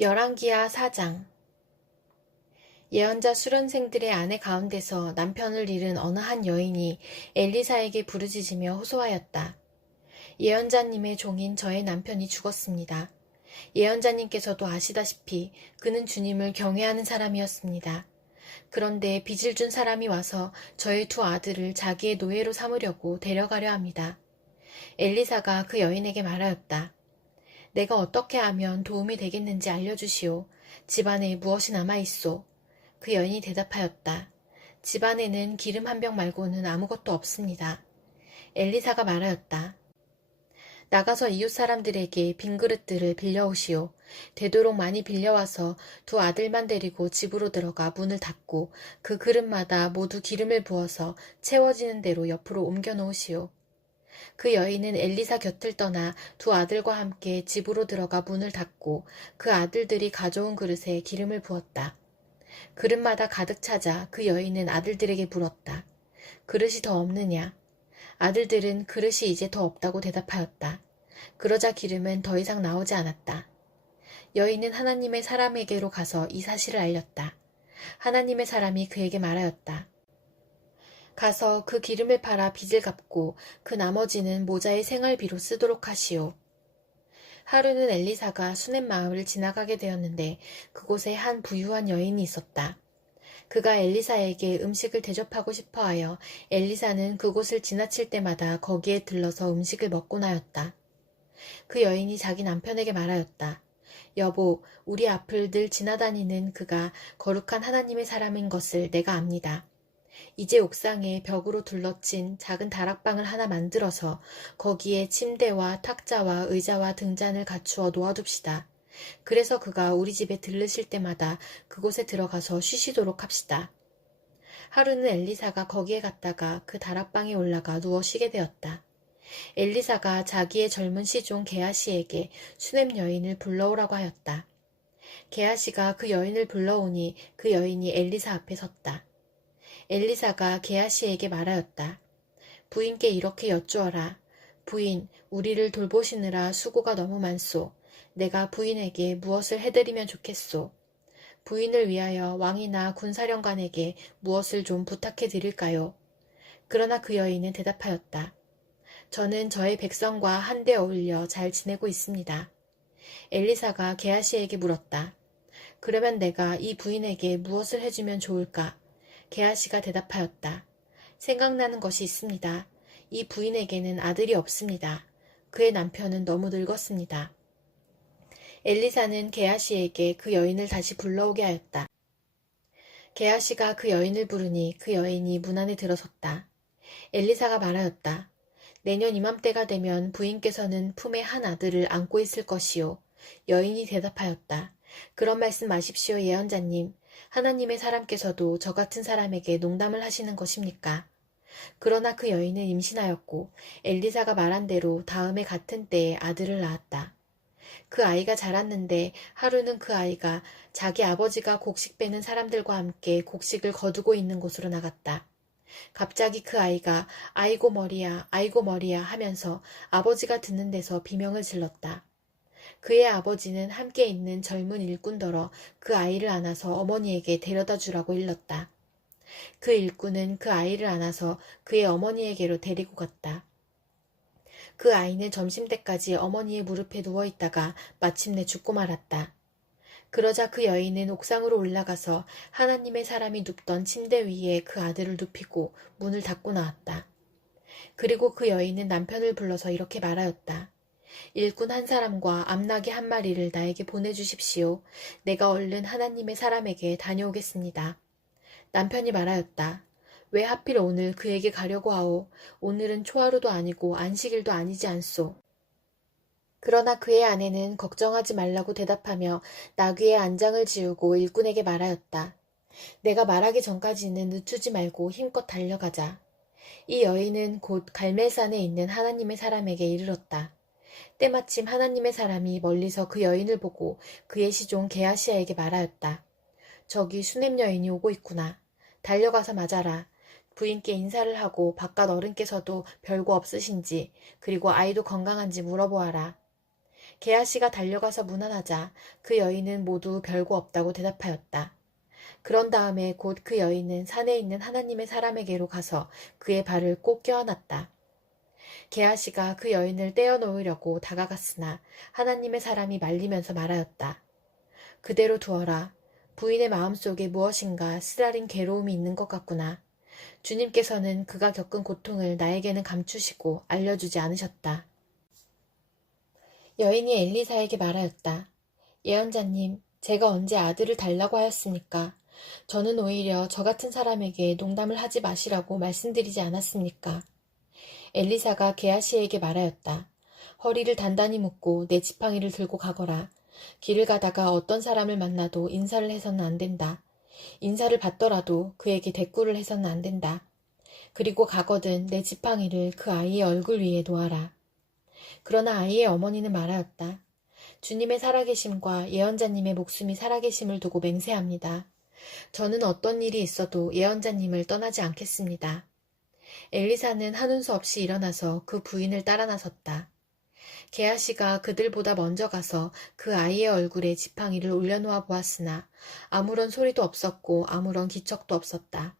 열왕기하 4장. 예언자 수련생들의 아내 가운데서 남편을 잃은 어느 한 여인이 엘리사에게 부르짖으며 호소하였다. 예언자님의 종인 저의 남편이 죽었습니다. 예언자님께서도 아시다시피 그는 주님을 경외하는 사람이었습니다. 그런데 빚을 준 사람이 와서 저의 두 아들을 자기의 노예로 삼으려고 데려가려 합니다. 엘리사가 그 여인에게 말하였다. 내가 어떻게 하면 도움이 되겠는지 알려주시오. 집안에 무엇이 남아있소? 그 여인이 대답하였다. 집안에는 기름 한 병 말고는 아무것도 없습니다. 엘리사가 말하였다. 나가서 이웃 사람들에게 빈 그릇들을 빌려오시오. 되도록 많이 빌려와서 두 아들만 데리고 집으로 들어가 문을 닫고 그 그릇마다 모두 기름을 부어서 채워지는 대로 옆으로 옮겨 놓으시오. 그 여인은 엘리사 곁을 떠나 두 아들과 함께 집으로 들어가 문을 닫고 그 아들들이 가져온 그릇에 기름을 부었다. 그릇마다 가득 차자 그 여인은 아들들에게 물었다. 그릇이 더 없느냐? 아들들은 그릇이 이제 더 없다고 대답하였다. 그러자 기름은 더 이상 나오지 않았다. 여인은 하나님의 사람에게로 가서 이 사실을 알렸다. 하나님의 사람이 그에게 말하였다. 가서 그 기름을 팔아 빚을 갚고 그 나머지는 모자의 생활비로 쓰도록 하시오. 하루는 엘리사가 수넴 마을을 지나가게 되었는데 그곳에 한 부유한 여인이 있었다. 그가 엘리사에게 음식을 대접하고 싶어하여 엘리사는 그곳을 지나칠 때마다 거기에 들러서 음식을 먹곤 하였다. 그 여인이 자기 남편에게 말하였다. 여보, 우리 앞을 늘 지나다니는 그가 거룩한 하나님의 사람인 것을 내가 압니다. 이제 옥상에 벽으로 둘러친 작은 다락방을 하나 만들어서 거기에 침대와 탁자와 의자와 등잔을 갖추어 놓아둡시다. 그래서 그가 우리 집에 들르실 때마다 그곳에 들어가서 쉬시도록 합시다. 하루는 엘리사가 거기에 갔다가 그 다락방에 올라가 누워 쉬게 되었다. 엘리사가 자기의 젊은 시종 게하시에게 수넴 여인을 불러오라고 하였다. 게하시가 그 여인을 불러오니 그 여인이 엘리사 앞에 섰다. 엘리사가 게하시에게 말하였다. 부인께 이렇게 여쭈어라. 부인, 우리를 돌보시느라 수고가 너무 많소. 내가 부인에게 무엇을 해드리면 좋겠소. 부인을 위하여 왕이나 군사령관에게 무엇을 좀 부탁해 드릴까요? 그러나 그 여인은 대답하였다. 저는 저의 백성과 한데 어울려 잘 지내고 있습니다. 엘리사가 게하시에게 물었다. 그러면 내가 이 부인에게 무엇을 해주면 좋을까? 게하시가 대답하였다. 생각나는 것이 있습니다. 이 부인에게는 아들이 없습니다. 그의 남편은 너무 늙었습니다. 엘리사는 게하시에게 그 여인을 다시 불러오게 하였다. 게하시가 그 여인을 부르니 그 여인이 문 안에 들어섰다. 엘리사가 말하였다. 내년 이맘때가 되면 부인께서는 품에 한 아들을 안고 있을 것이요. 여인이 대답하였다. 그런 말씀 마십시오, 예언자님. 하나님의 사람께서도 저 같은 사람에게 농담을 하시는 것입니까? 그러나 그 여인은 임신하였고 엘리사가 말한 대로 다음에 같은 때에 아들을 낳았다. 그 아이가 자랐는데 하루는 그 아이가 자기 아버지가 곡식 빼는 사람들과 함께 곡식을 거두고 있는 곳으로 나갔다. 갑자기 그 아이가 아이고 머리야, 아이고 머리야 하면서 아버지가 듣는 데서 비명을 질렀다. 그의 아버지는 함께 있는 젊은 일꾼더러 그 아이를 안아서 어머니에게 데려다 주라고 일렀다. 그 일꾼은 그 아이를 안아서 그의 어머니에게로 데리고 갔다. 그 아이는 점심때까지 어머니의 무릎에 누워있다가 마침내 죽고 말았다. 그러자 그 여인은 옥상으로 올라가서 하나님의 사람이 눕던 침대 위에 그 아들을 눕히고 문을 닫고 나왔다. 그리고 그 여인은 남편을 불러서 이렇게 말하였다. 일꾼 한 사람과 암나귀 한 마리를 나에게 보내주십시오. 내가 얼른 하나님의 사람에게 다녀오겠습니다. 남편이 말하였다. 왜 하필 오늘 그에게 가려고 하오? 오늘은 초하루도 아니고 안식일도 아니지 않소. 그러나 그의 아내는 걱정하지 말라고 대답하며 나귀의 안장을 지우고 일꾼에게 말하였다. 내가 말하기 전까지는 늦추지 말고 힘껏 달려가자. 이 여인은 곧 갈멜산에 있는 하나님의 사람에게 이르렀다. 때마침 하나님의 사람이 멀리서 그 여인을 보고 그의 시종 게하시아에게 말하였다. 저기 수넴 여인이 오고 있구나. 달려가서 맞아라. 부인께 인사를 하고 바깥 어른께서도 별거 없으신지 그리고 아이도 건강한지 물어보아라. 게하시가 달려가서 문안하자 그 여인은 모두 별거 없다고 대답하였다. 그런 다음에 곧 그 여인은 산에 있는 하나님의 사람에게로 가서 그의 발을 꼭 껴안았다. 게하시가 그 여인을 떼어놓으려고 다가갔으나 하나님의 사람이 말리면서 말하였다. 그대로 두어라. 부인의 마음속에 무엇인가 쓰라린 괴로움이 있는 것 같구나. 주님께서는 그가 겪은 고통을 나에게는 감추시고 알려주지 않으셨다. 여인이 엘리사에게 말하였다. 예언자님, 제가 언제 아들을 달라고 하였습니까? 저는 오히려 저 같은 사람에게 농담을 하지 마시라고 말씀드리지 않았습니까? 엘리사가 게하시에게 말하였다. 허리를 단단히 묶고 내 지팡이를 들고 가거라. 길을 가다가 어떤 사람을 만나도 인사를 해서는 안 된다. 인사를 받더라도 그에게 대꾸를 해서는 안 된다. 그리고 가거든 내 지팡이를 그 아이의 얼굴 위에 놓아라. 그러나 아이의 어머니는 말하였다. 주님의 살아계심과 예언자님의 목숨이 살아계심을 두고 맹세합니다. 저는 어떤 일이 있어도 예언자님을 떠나지 않겠습니다. 엘리사는 하는 수 없이 일어나서 그 부인을 따라 나섰다. 게하시가 그들보다 먼저 가서 그 아이의 얼굴에 지팡이를 올려놓아 보았으나 아무런 소리도 없었고 아무런 기척도 없었다.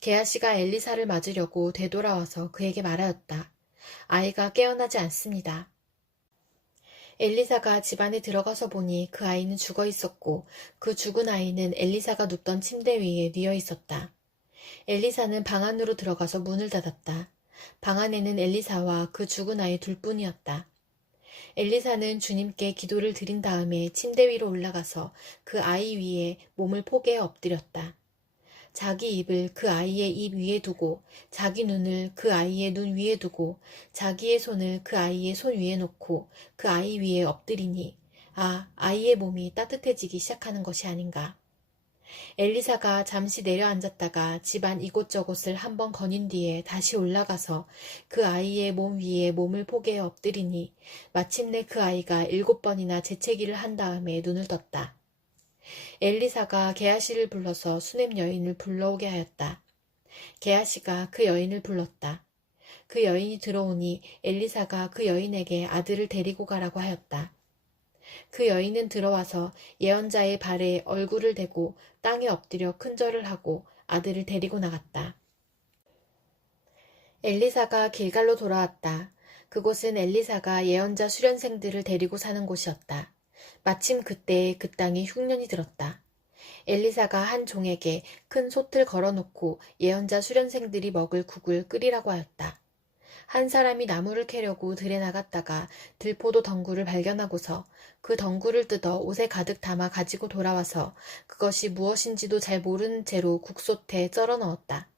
게하시가 엘리사를 맞으려고 되돌아와서 그에게 말하였다. 아이가 깨어나지 않습니다. 엘리사가 집 안에 들어가서 보니 그 아이는 죽어 있었고 그 죽은 아이는 엘리사가 눕던 침대 위에 뉘어 있었다. 엘리사는 방 안으로 들어가서 문을 닫았다. 방 안에는 엘리사와 그 죽은 아이 둘뿐이었다. 엘리사는 주님께 기도를 드린 다음에 침대 위로 올라가서 그 아이 위에 몸을 포개어 엎드렸다. 자기 입을 그 아이의 입 위에 두고 자기 눈을 그 아이의 눈 위에 두고 자기의 손을 그 아이의 손 위에 놓고 그 아이 위에 엎드리니 아이의 몸이 따뜻해지기 시작하는 것이 아닌가. 엘리사가 잠시 내려앉았다가 집안 이곳저곳을 한번 거닌 뒤에 다시 올라가서 그 아이의 몸 위에 몸을 포개어 엎드리니 마침내 그 아이가 7번이나 재채기를 한 다음에 눈을 떴다. 엘리사가 게하시를 불러서 수넴 여인을 불러오게 하였다. 게하시가 그 여인을 불렀다. 그 여인이 들어오니 엘리사가 그 여인에게 아들을 데리고 가라고 하였다. 그 여인은 들어와서 예언자의 발에 얼굴을 대고 땅에 엎드려 큰절을 하고 아들을 데리고 나갔다. 엘리사가 길갈로 돌아왔다. 그곳은 엘리사가 예언자 수련생들을 데리고 사는 곳이었다. 마침 그때에 그 땅에 흉년이 들었다. 엘리사가 한 종에게 큰 솥을 걸어놓고 예언자 수련생들이 먹을 국을 끓이라고 하였다. 한 사람이 나무를 캐려고 들에 나갔다가 들포도 덩굴을 발견하고서 그 덩굴을 뜯어 옷에 가득 담아 가지고 돌아와서 그것이 무엇인지도 잘 모르는 채로 국솥에 썰어 넣었다.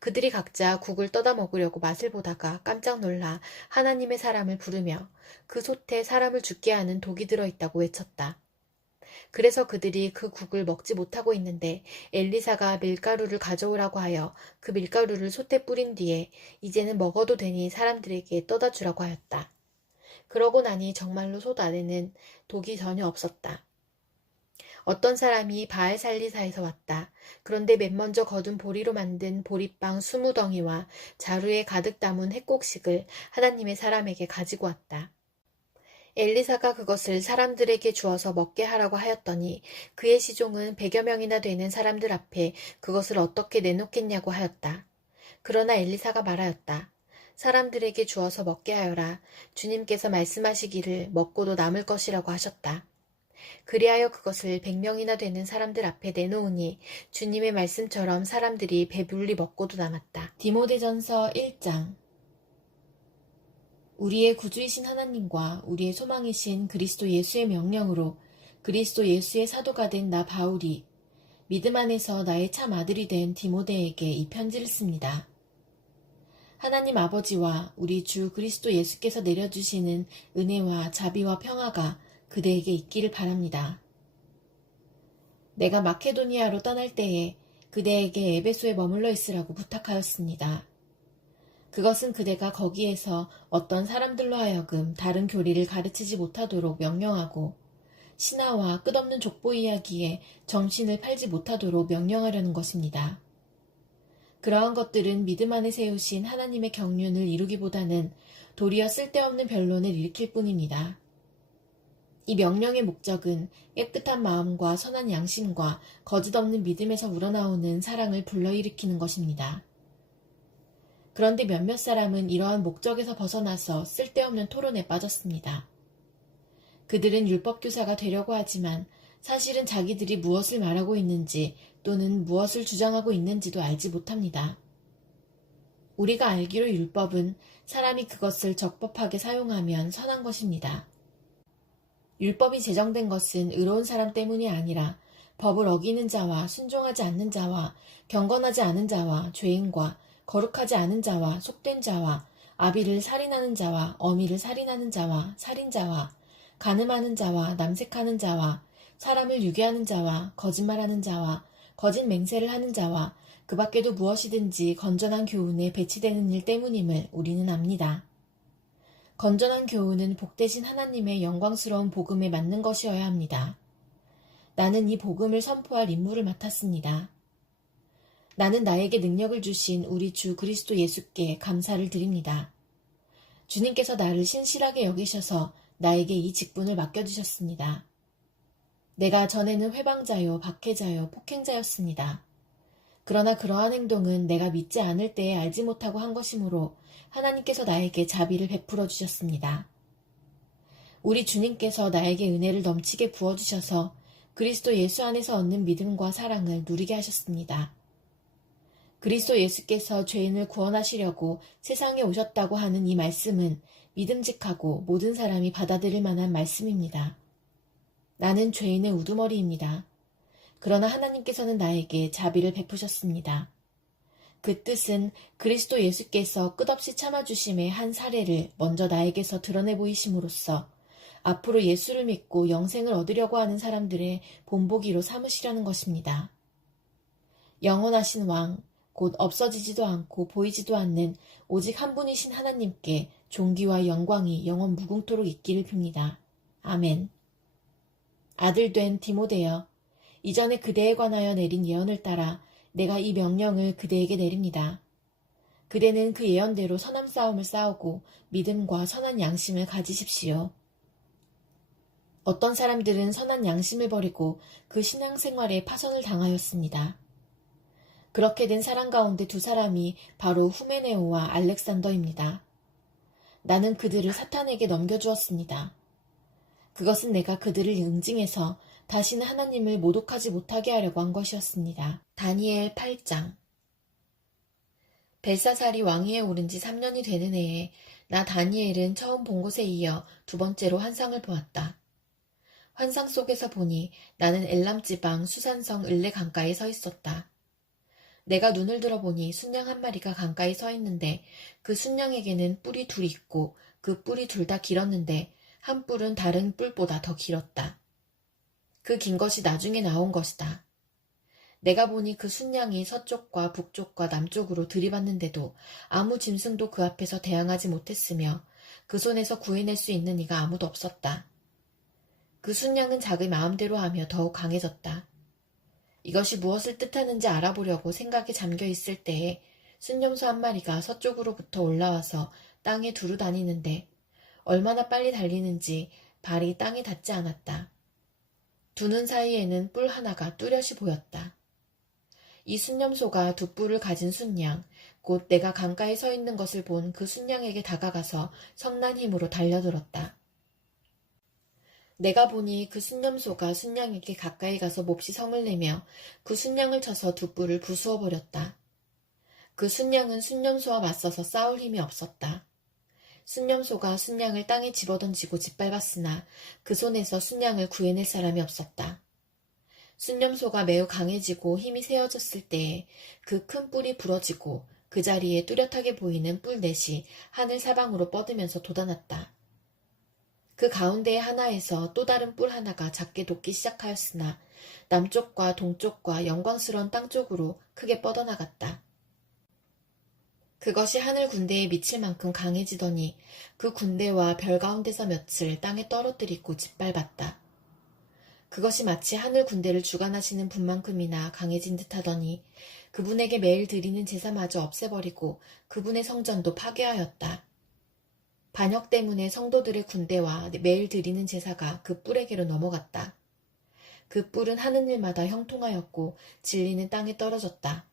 그들이 각자 국을 떠다 먹으려고 맛을 보다가 깜짝 놀라 하나님의 사람을 부르며 그 솥에 사람을 죽게 하는 독이 들어있다고 외쳤다. 그래서 그들이 그 국을 먹지 못하고 있는데 엘리사가 밀가루를 가져오라고 하여 그 밀가루를 솥에 뿌린 뒤에 이제는 먹어도 되니 사람들에게 떠다 주라고 하였다. 그러고 나니 정말로 솥 안에는 독이 전혀 없었다. 어떤 사람이 바알살리사에서 왔다. 그런데 맨 먼저 거둔 보리로 만든 보리빵 20덩이와 자루에 가득 담은 햇곡식을 하나님의 사람에게 가지고 왔다. 엘리사가 그것을 사람들에게 주어서 먹게 하라고 하였더니 그의 시종은 100여 명이나 되는 사람들 앞에 그것을 어떻게 내놓겠냐고 하였다. 그러나 엘리사가 말하였다. 사람들에게 주어서 먹게 하여라. 주님께서 말씀하시기를 먹고도 남을 것이라고 하셨다. 그리하여 그것을 100명이나 되는 사람들 앞에 내놓으니 주님의 말씀처럼 사람들이 배불리 먹고도 남았다. 디모데전서 1장. 우리의 구주이신 하나님과 우리의 소망이신 그리스도 예수의 명령으로 그리스도 예수의 사도가 된 나 바울이 믿음 안에서 나의 참 아들이 된 디모데에게 이 편지를 씁니다. 하나님 아버지와 우리 주 그리스도 예수께서 내려주시는 은혜와 자비와 평화가 그대에게 있기를 바랍니다. 내가 마케도니아로 떠날 때에 그대에게 에베소에 머물러 있으라고 부탁하였습니다. 그것은 그대가 거기에서 어떤 사람들로 하여금 다른 교리를 가르치지 못하도록 명령하고 신화와 끝없는 족보 이야기에 정신을 팔지 못하도록 명령하려는 것입니다. 그러한 것들은 믿음 안에 세우신 하나님의 경륜을 이루기보다는 도리어 쓸데없는 변론을 일으킬 뿐입니다. 이 명령의 목적은 깨끗한 마음과 선한 양심과 거짓 없는 믿음에서 우러나오는 사랑을 불러일으키는 것입니다. 그런데 몇몇 사람은 이러한 목적에서 벗어나서 쓸데없는 토론에 빠졌습니다. 그들은 율법교사가 되려고 하지만 사실은 자기들이 무엇을 말하고 있는지 또는 무엇을 주장하고 있는지도 알지 못합니다. 우리가 알기로 율법은 사람이 그것을 적법하게 사용하면 선한 것입니다. 율법이 제정된 것은 의로운 사람 때문이 아니라 법을 어기는 자와 순종하지 않는 자와 경건하지 않은 자와 죄인과 거룩하지 않은 자와 속된 자와 아비를 살인하는 자와 어미를 살인하는 자와 살인자와 간음하는 자와 남색하는 자와 사람을 유괴하는 자와 거짓말하는 자와 거짓 맹세를 하는 자와 그 밖에도 무엇이든지 건전한 교훈에 배치되는 일 때문임을 우리는 압니다. 건전한 교훈은 복되신 하나님의 영광스러운 복음에 맞는 것이어야 합니다. 나는 이 복음을 선포할 임무를 맡았습니다. 나는 나에게 능력을 주신 우리 주 그리스도 예수께 감사를 드립니다. 주님께서 나를 신실하게 여기셔서 나에게 이 직분을 맡겨주셨습니다. 내가 전에는 회방자요, 박해자요, 폭행자였습니다. 그러나 그러한 행동은 내가 믿지 않을 때에 알지 못하고 한 것이므로 하나님께서 나에게 자비를 베풀어 주셨습니다. 우리 주님께서 나에게 은혜를 넘치게 부어주셔서 그리스도 예수 안에서 얻는 믿음과 사랑을 누리게 하셨습니다. 그리스도 예수께서 죄인을 구원하시려고 세상에 오셨다고 하는 이 말씀은 믿음직하고 모든 사람이 받아들일 만한 말씀입니다. 나는 죄인의 우두머리입니다. 그러나 하나님께서는 나에게 자비를 베푸셨습니다. 그 뜻은 그리스도 예수께서 끝없이 참아주심의 한 사례를 먼저 나에게서 드러내 보이심으로써 앞으로 예수를 믿고 영생을 얻으려고 하는 사람들의 본보기로 삼으시려는 것입니다. 영원하신 왕, 곧 없어지지도 않고 보이지도 않는 오직 한 분이신 하나님께 존귀와 영광이 영원 무궁토록 있기를 빕니다. 아멘. 아들 된 디모데여, 이전에 그대에 관하여 내린 예언을 따라 내가 이 명령을 그대에게 내립니다. 그대는 그 예언대로 선한 싸움을 싸우고 믿음과 선한 양심을 가지십시오. 어떤 사람들은 선한 양심을 버리고 그 신앙생활에 파선을 당하였습니다. 그렇게 된 사람 가운데 두 사람이 바로 후메네오와 알렉산더입니다. 나는 그들을 사탄에게 넘겨주었습니다. 그것은 내가 그들을 응징해서 다시는 하나님을 모독하지 못하게 하려고 한 것이었습니다. 다니엘 8장. 벨사살이 왕위에 오른 지 3년이 되는 해에 나 다니엘은 처음 본 것에 이어 두 번째로 환상을 보았다. 환상 속에서 보니 나는 엘람 지방 수산성 을레 강가에 서 있었다. 내가 눈을 들어보니 순양 한 마리가 강가에 서 있는데 그 순양에게는 뿔이 둘이 있고 그 뿔이 둘 다 길었는데 한 뿔은 다른 뿔보다 더 길었다. 그 긴 것이 나중에 나온 것이다. 내가 보니 그 순양이 서쪽과 북쪽과 남쪽으로 들이받는데도 아무 짐승도 그 앞에서 대항하지 못했으며 그 손에서 구해낼 수 있는 이가 아무도 없었다. 그 순양은 자기 마음대로 하며 더욱 강해졌다. 이것이 무엇을 뜻하는지 알아보려고 생각에 잠겨 있을 때에 순념소 한 마리가 서쪽으로부터 올라와서 땅에 두루 다니는데 얼마나 빨리 달리는지 발이 땅에 닿지 않았다. 두 눈 사이에는 뿔 하나가 뚜렷이 보였다. 이 순념소가 두 뿔을 가진 순양, 곧 내가 강가에 서 있는 것을 본 그 순양에게 다가가서 성난 힘으로 달려들었다. 내가 보니 그 순념소가 순양에게 가까이 가서 몹시 성을 내며 그 순양을 쳐서 두 뿔을 부수어 버렸다. 그 순양은 순념소와 맞서서 싸울 힘이 없었다. 순념소가 순양을 땅에 집어던지고 짓밟았으나 그 손에서 순양을 구해낼 사람이 없었다. 순념소가 매우 강해지고 힘이 세어졌을 때에 그 큰 뿔이 부러지고 그 자리에 뚜렷하게 보이는 뿔 넷이 하늘 사방으로 뻗으면서 돋아났다. 그 가운데의 하나에서 또 다른 뿔 하나가 작게 돋기 시작하였으나 남쪽과 동쪽과 영광스러운 땅 쪽으로 크게 뻗어나갔다. 그것이 하늘 군대에 미칠 만큼 강해지더니 그 군대와 별 가운데서 몇을 땅에 떨어뜨리고 짓밟았다. 그것이 마치 하늘 군대를 주관하시는 분만큼이나 강해진 듯하더니 그분에게 매일 드리는 제사마저 없애버리고 그분의 성전도 파괴하였다. 반역 때문에 성도들의 군대와 매일 드리는 제사가 그 뿔에게로 넘어갔다. 그 뿔은 하는 일마다 형통하였고 진리는 땅에 떨어졌다.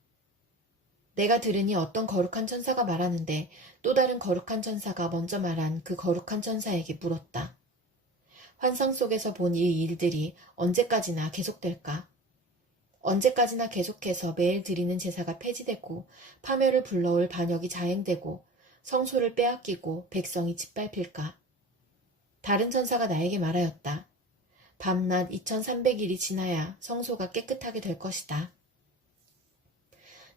내가 들으니 어떤 거룩한 천사가 말하는데 또 다른 거룩한 천사가 먼저 말한 그 거룩한 천사에게 물었다. 환상 속에서 본 이 일들이 언제까지나 계속될까? 언제까지나 계속해서 매일 드리는 제사가 폐지되고 파멸을 불러올 반역이 자행되고 성소를 빼앗기고 백성이 짓밟힐까? 다른 천사가 나에게 말하였다. 밤낮 2300일이 지나야 성소가 깨끗하게 될 것이다.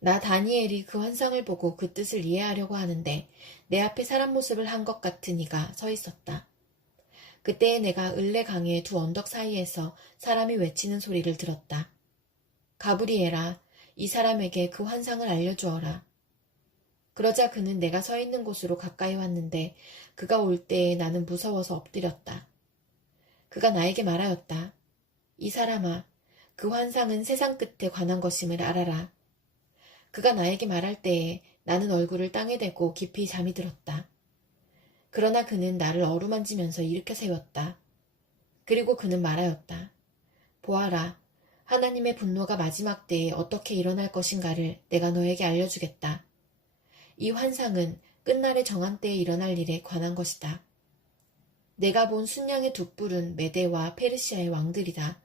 나 다니엘이 그 환상을 보고 그 뜻을 이해하려고 하는데 내 앞에 사람 모습을 한 것 같은 이가 서 있었다. 그때에 내가 을레 강의 두 언덕 사이에서 사람이 외치는 소리를 들었다. 가브리엘아, 이 사람에게 그 환상을 알려주어라. 그러자 그는 내가 서 있는 곳으로 가까이 왔는데 그가 올 때에 나는 무서워서 엎드렸다. 그가 나에게 말하였다. 이 사람아, 그 환상은 세상 끝에 관한 것임을 알아라. 그가 나에게 말할 때에 나는 얼굴을 땅에 대고 깊이 잠이 들었다. 그러나 그는 나를 어루만지면서 일으켜 세웠다. 그리고 그는 말하였다. 보아라, 하나님의 분노가 마지막 때에 어떻게 일어날 것인가를 내가 너에게 알려주겠다. 이 환상은 끝날의 정한 때에 일어날 일에 관한 것이다. 내가 본 순양의 두 뿔은 메대와 페르시아의 왕들이다.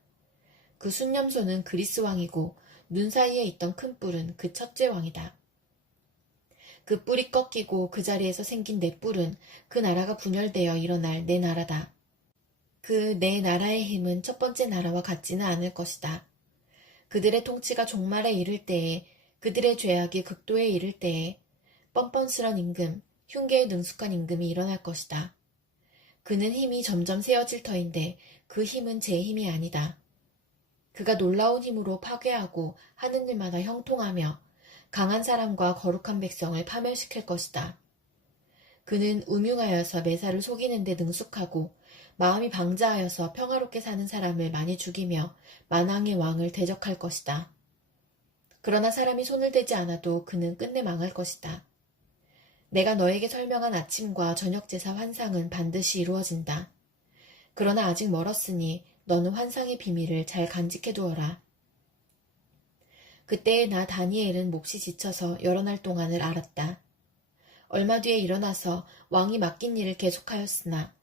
그 순념소는 그리스 왕이고 눈 사이에 있던 큰 뿔은 그 첫째 왕이다. 그 뿔이 꺾이고 그 자리에서 생긴 내 뿔은 그 나라가 분열되어 일어날 내 나라다. 그 내 나라의 힘은 첫 번째 나라와 같지는 않을 것이다. 그들의 통치가 종말에 이를 때에, 그들의 죄악이 극도에 이를 때에 뻔뻔스런 임금, 흉계에 능숙한 임금이 일어날 것이다. 그는 힘이 점점 세어질 터인데 그 힘은 제 힘이 아니다. 그가 놀라운 힘으로 파괴하고 하는 일마다 형통하며 강한 사람과 거룩한 백성을 파멸시킬 것이다. 그는 음흉하여서 매사를 속이는 데 능숙하고 마음이 방자하여서 평화롭게 사는 사람을 많이 죽이며 만왕의 왕을 대적할 것이다. 그러나 사람이 손을 대지 않아도 그는 끝내 망할 것이다. 내가 너에게 설명한 아침과 저녁 제사 환상은 반드시 이루어진다. 그러나 아직 멀었으니 너는 환상의 비밀을 잘 간직해 두어라. 그때에 나 다니엘은 몹시 지쳐서 여러 날 동안을 앓았다. 얼마 뒤에 일어나서 왕이 맡긴 일을 계속하였으나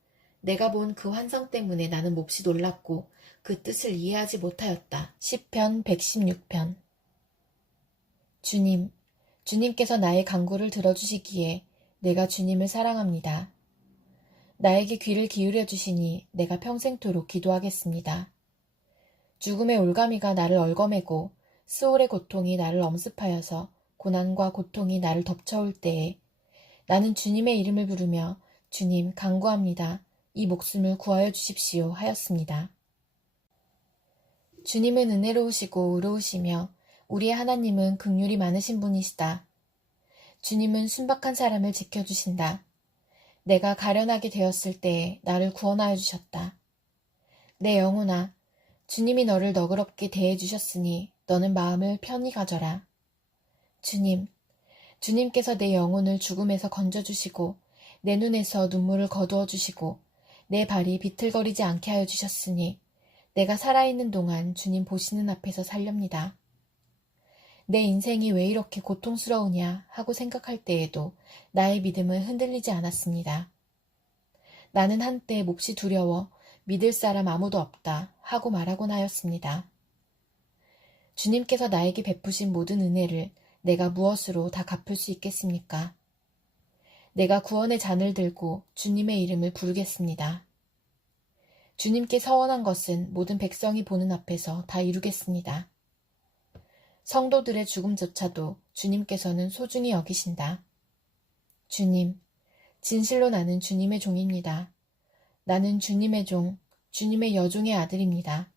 내가 본 그 환상 때문에 나는 몹시 놀랐고 그 뜻을 이해하지 못하였다. 시편 116편. 주님, 주님께서 나의 간구를 들어주시기에 내가 주님을 사랑합니다. 나에게 귀를 기울여 주시니 내가 평생토록 기도하겠습니다. 죽음의 올가미가 나를 얽어매고 스올의 고통이 나를 엄습하여서 고난과 고통이 나를 덮쳐올 때에 나는 주님의 이름을 부르며 주님 간구합니다. 이 목숨을 구하여 주십시오 하였습니다. 주님은 은혜로우시고 의로우시며 우리의 하나님은 긍휼이 많으신 분이시다. 주님은 순박한 사람을 지켜주신다. 내가 가련하게 되었을 때에 나를 구원하여 주셨다. 내 영혼아, 주님이 너를 너그럽게 대해주셨으니 너는 마음을 편히 가져라. 주님, 주님께서 내 영혼을 죽음에서 건져주시고 내 눈에서 눈물을 거두어 주시고 내 발이 비틀거리지 않게 하여 주셨으니 내가 살아있는 동안 주님 보시는 앞에서 살렵니다. 내 인생이 왜 이렇게 고통스러우냐 하고 생각할 때에도 나의 믿음은 흔들리지 않았습니다. 나는 한때 몹시 두려워 믿을 사람 아무도 없다 하고 말하곤 하였습니다. 주님께서 나에게 베푸신 모든 은혜를 내가 무엇으로 다 갚을 수 있겠습니까? 내가 구원의 잔을 들고 주님의 이름을 부르겠습니다. 주님께 서원한 것은 모든 백성이 보는 앞에서 다 이루겠습니다. 성도들의 죽음조차도 주님께서는 소중히 여기신다. 주님, 진실로 나는 주님의 종입니다. 나는 주님의 종, 주님의 여종의 아들입니다.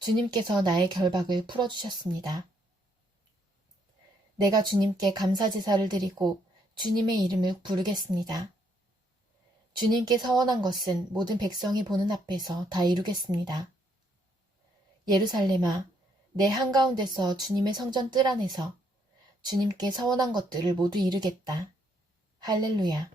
주님께서 나의 결박을 풀어주셨습니다. 내가 주님께 감사제사를 드리고 주님의 이름을 부르겠습니다. 주님께 서원한 것은 모든 백성이 보는 앞에서 다 이루겠습니다. 예루살렘아, 내 한가운데서 주님의 성전 뜰 안에서 주님께 서원한 것들을 모두 이루겠다. 할렐루야.